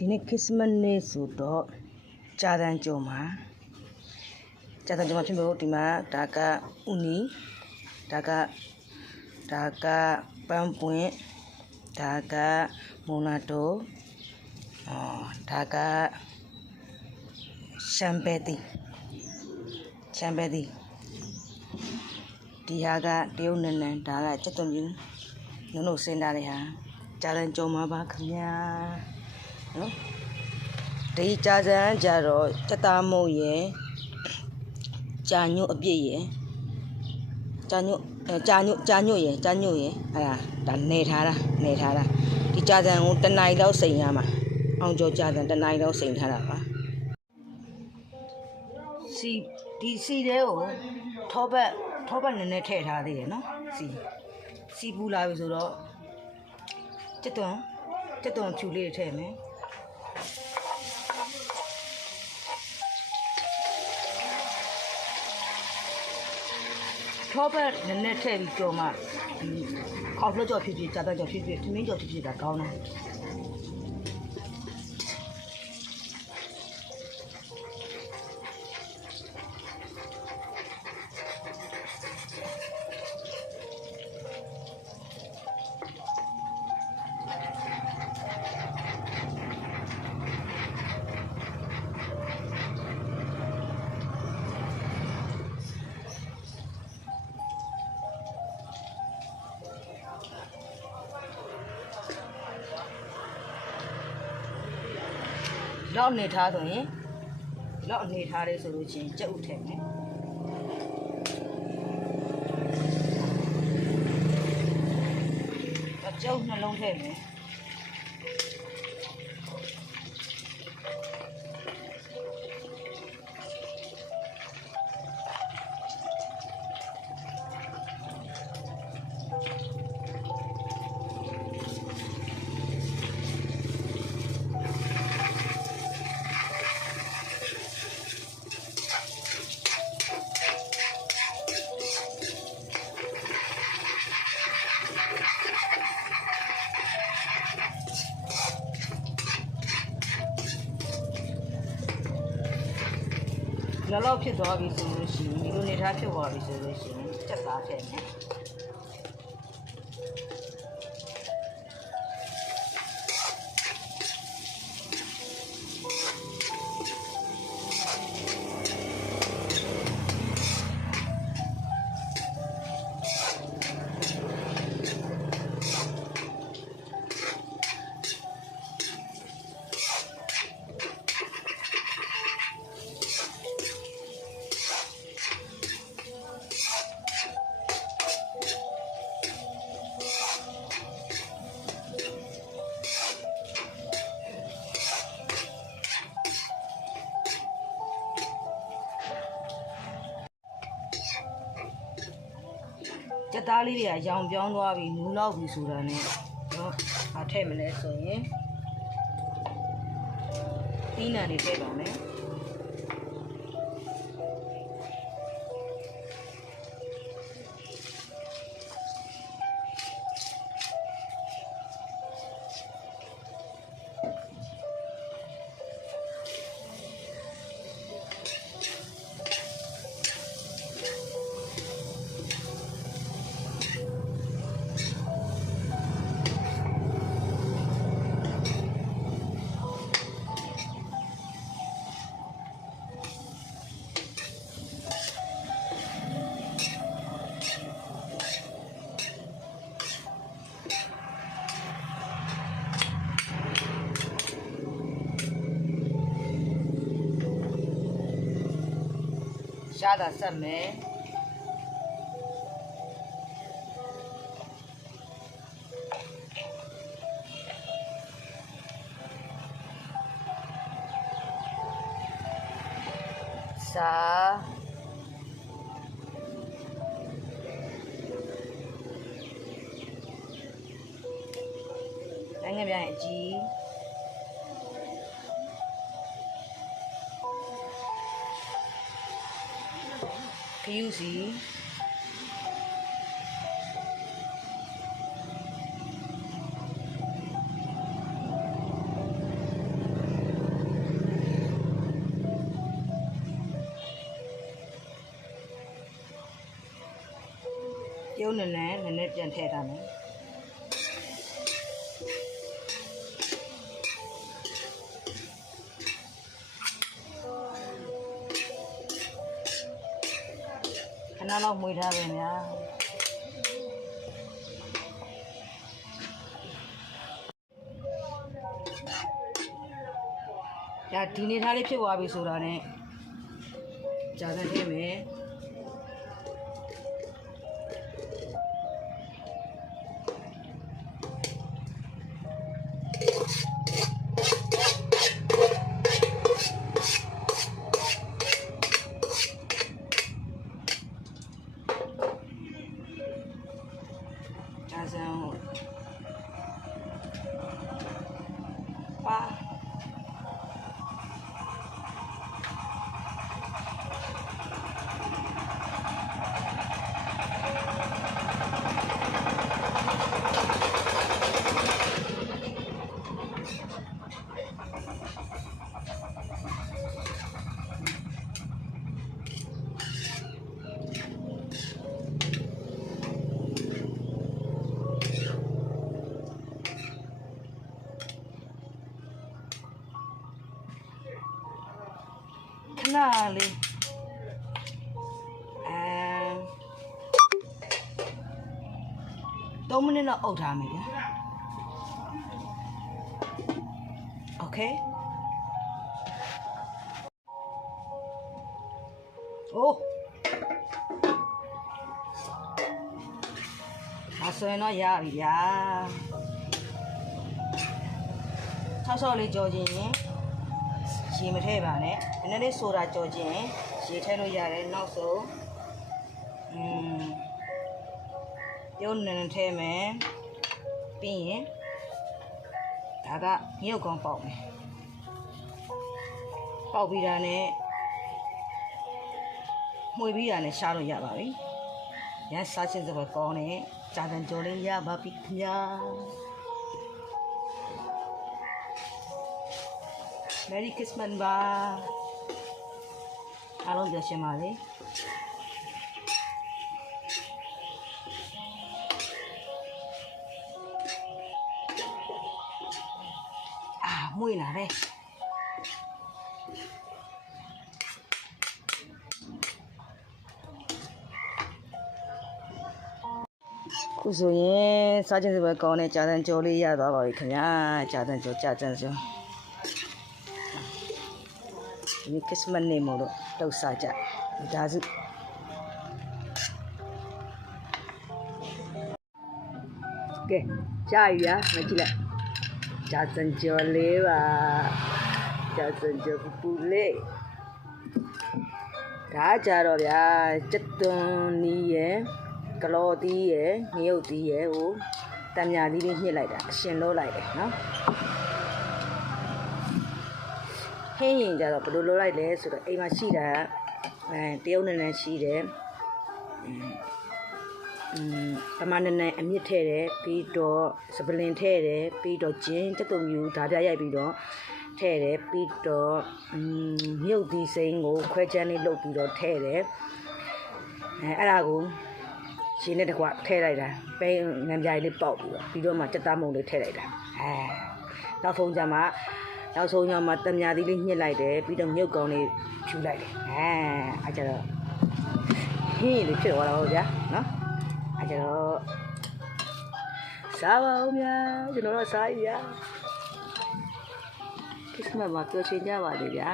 ဒီနေ့ခရစ်စမတ်နေ့ဆိုတော့ဂျာဒန်ကျော်မှာဖြစ်လို့ဒီမှာဒါကဥနီဒါကပန်းပွင့်ဒါကမုံနာတိုဒါကရှမ်ပဲတီဒီဟာကတရုတ်နန်းဒါကစက်သွန်ပြူနုံစင်တာတွေဟာဂျာဒန်ကျော်မှာပါခင်ဗျာနော်ဒီကြာစံကြတော့စက်သားမုတ်ရယ်ကြာညွတ်အပြည့်ရယ်ကြာညွတ်ရယ်အဲ့ဒါနေထားတာဒီကြာစံကိုတစ်နိုင်လောက်စိန်ရမှာအောင်ကျော်ကြာစံတစ်နိုင်လောက်စိန်ထားတာပါဒီစီတဲကိုထောပတ်နည်းနည်းထည့်ထားသေးတယ်နော်စီပူလာပြီဆိုတော့စက်သွန်ဖြူလေးထည့်မယ်ထောပတ်နည်းနည်းထည့်ပြီးကြော်မှခေါက်လှကြော်ဖြစ်ကြာပတ်ကြော်ဖြစ်ထမင်းကြော်ဖြစ်တာကောင်းတယ်လောက်နေထားဆိုရင်လောက်နေထားတယ်ဆိုလို့ချင်းကြက်ဥထည့်မယ်ကြက်ဥနှလုံးထည့်မယ်လောက်ဖြစ်သွားပြီဆိုလို့ရှိရင်ဒီလိုနေထားဖြစ်သွားပြီဆိုလို့ရှိရင်စက်သားထည့်မယ်ကြက်သားလေးတွေကရောင်ပြောင်းသွားပြီနူးလောက်ပြီဆိုတာနဲ့တော့ဘာထည့်မလဲဆိုရင်သီးနှံတွေထည့်ပါမယ်ရှားတာဆက်မယ်စားနိုင်ငံပြန်အကြီးခယူစီ ပြုံးနည်းနည်းပြန်ထည့်ထားမယ်ခဏလောက်မှွေထားပဲများဒါဒီနေထားလေးဖြစ်သွားပြီဆိုတာနဲ့ကြာစံထည့်မယ်ကြာစံပါခဏလေး3မိနစ်လောက်အုပ်ထားမယ်ဗျာโอเคโอ้အဆွေတော့ရပြီဗျာဆောက်လေးကြော်ခြင်းရင်ရေမထည့်ပါနဲ့နည်းနည်းလေးဆိုတာကြော်ခြင်းရေထည့်လို့ရတယ်နောက်ဆုံးပြုံးနည်းနည်းထည့်မယ်ပြီးရင်ဒါကမြုပ်ကောင်းပေါက်မယ်ပေါက်ပြီးတာနဲ့မှွေပြီးတာနဲ့ရှားလို့ရပါပြီရန်စားချင်းစပွဲကောင်းနဲ့ကြာတန်ကြော်လေးရပါပြီခင်ဗျာMerry Christmas ပါအားလုံးကြရှင်ပါလေမွေးလာတယ်ခုဆိုရင်စားခြင်းစပွဲကောင်းတဲ့ကြာတန်ကြော်လေးရသွားပါပြီခင်ဗျာကြာတန်ကြော်ဒီ Christmas နေ့မို့လို့လှုပ်စားကြဒါစုကဲကြာပြီဗျာမကြည့်လိုက်ကြာစံကြော်လေးပါကြာစံကြော်ပူလေးဒါကြတော့ဗျာစက်သွန်နီးရယ်ကလော်သီးရယ်ငရုတ်သီးရယ်ဟိုတံမြာသီးလေးညှစ်လိုက်တာအရှင်လို့လိုက်တယ်နော်ဟင်းရင်ကြတော့ဘယ်လိုလုပ်လိုက်လဲဆိုတော့အိမ်မှာရှိတာတရုတ်နည်းနည်းရှိတယ်ပမာဏနဲ့အမြင့်ထည့်တယ်ပြီးတော့စပလင်ထည့်တယ်ပြီးတော့ဂျင်းတက်တုံမြူဓာပြရိုက်ပြီးတော့ထည့်တယ်ပြီးတော့မြုပ်သီးစိမ်းကိုခွဲချမ်းလေးလုပ်ပြီးတော့ထည့်တယ်အဲ့ဒါကိုရှင်နဲ့တကွထည့်လိုက်တာပဲငံပြားလေးပေါက်ပြီးတော့မှစက်သားမုံလေးထည့်လိုက်တာနောက်ဆုံးကြမှာတံမြာသီးလေးညှစ်လိုက်တယ်ပြီးတော့မြုပ်ကောင်းလေးဖြူလိုက်တယ်အဲ့ကျတော့ဟင်းလေးဖြစ်သွားတော့ဗျာနော်အဲ့ကျတော့စားပါဦးဗျာကျွန်တော်တို့စားရခရစ်စမတ်မှာပြောချင်ကြပါလေဗျာ